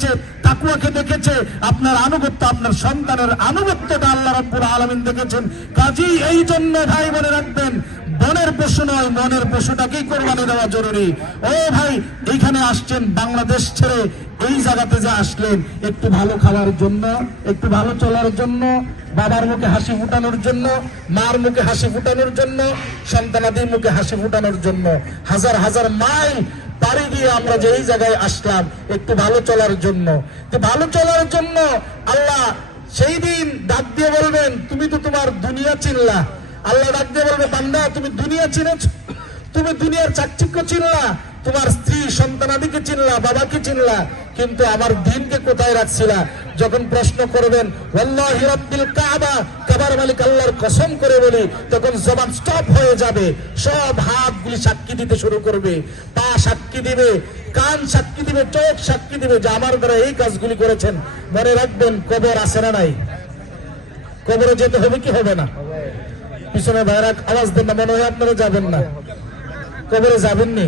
দেখেছে, তাকওয়াকে দেখেছে, আপনার আনুগত্য, আপনার সন্তানের আনুগত্যটা আল্লাহ রাব্বুল আলামিন দেখেছেন। কাজেই এই জন্য ভাই মনে রাখবেন, বনের পশু নয়, মনের পশুটাকেই কোরবানি দেওয়া জরুরি। ও ভাই, এইখানে আসছেন বাংলাদেশ ছেড়ে, এই জায়গাতে যে আসলেন একটু ভালো খাওয়ার জন্য, একটু ভালো চলার জন্য, বাবার মুখে হাসি ফুটানোর জন্য, মার মুখে হাসি ফুটানোর জন্য, সন্তানাদির মুখে হাসি ফুটানোর জন্য হাজার হাজার মাইল পাড়ি দিয়ে আমরা যে এই জায়গায় আসলাম একটু ভালো চলার জন্য। তো ভালো চলার জন্য আল্লাহ সেই দিন ডাক দিয়ে বলবেন, তুমি তো তোমার দুনিয়া চিনলা। আল্লাহ ডাক দিয়ে বলবে, বান্দা তুমি দুনিয়া চিনেছ, তুমি দুনিয়ার চাকচিক্য চিনলা, তোমার স্ত্রী সন্তানাদিকে চিনলা, বাবাকে চিনলা, কিন্তু আমার দিনকে কোথায় রাখছিলা? যখন প্রশ্ন করবেন ওয়াল্লাহি রাব্বিল কাবা, কাবার মালিক আল্লাহর কসম করে বলি, তখন জবান স্টপ হয়ে যাবে, সব হাতগুলি সাক্ষী দিতে শুরু করবে, পা সাক্ষী দিবে, কান সাক্ষী দিবে, চোখ সাক্ষী দিবে যে আমার দ্বারা এই কাজগুলি করেছেন। মনে রাখবেন, কবর আছে না নাই? কবরে যেতে হবে কি হবে না? পিছনে ভাইরা আওয়াজ দেন না, মনে হয় আপনারা যাবেন না। কবরে যাবেননি?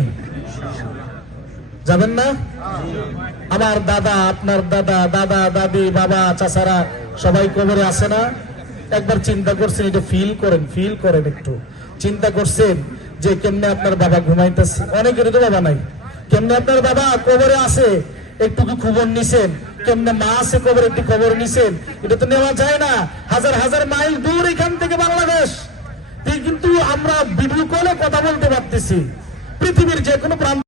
যাবেন না? আমার দাদা, আপনার দাদা, দাদা দাদি, বাবা চাচারা সবাই কবরে আছে না? একবার চিন্তা করছেন, এটা ফিল করেন, একটু চিন্তা করছেন যে কেমনে আপনার বাবা ঘুমাইতেছে? অনেকেরই তো বাবা নাই। কেমনে আপনার বাবা কবরে আছে একটু কি খবর নিছেন? কেমনে মা আছে কবরে একটু খবর নিছেন? এটা তো নেওয়া যায় না। হাজার হাজার মাইল দূর এখান থেকে বাংলাদেশ, কিন্তু আমরা ভিডিও কলে কথা বলতে পারতেছি। পৃথিবীর যে কোনো প্রান্ত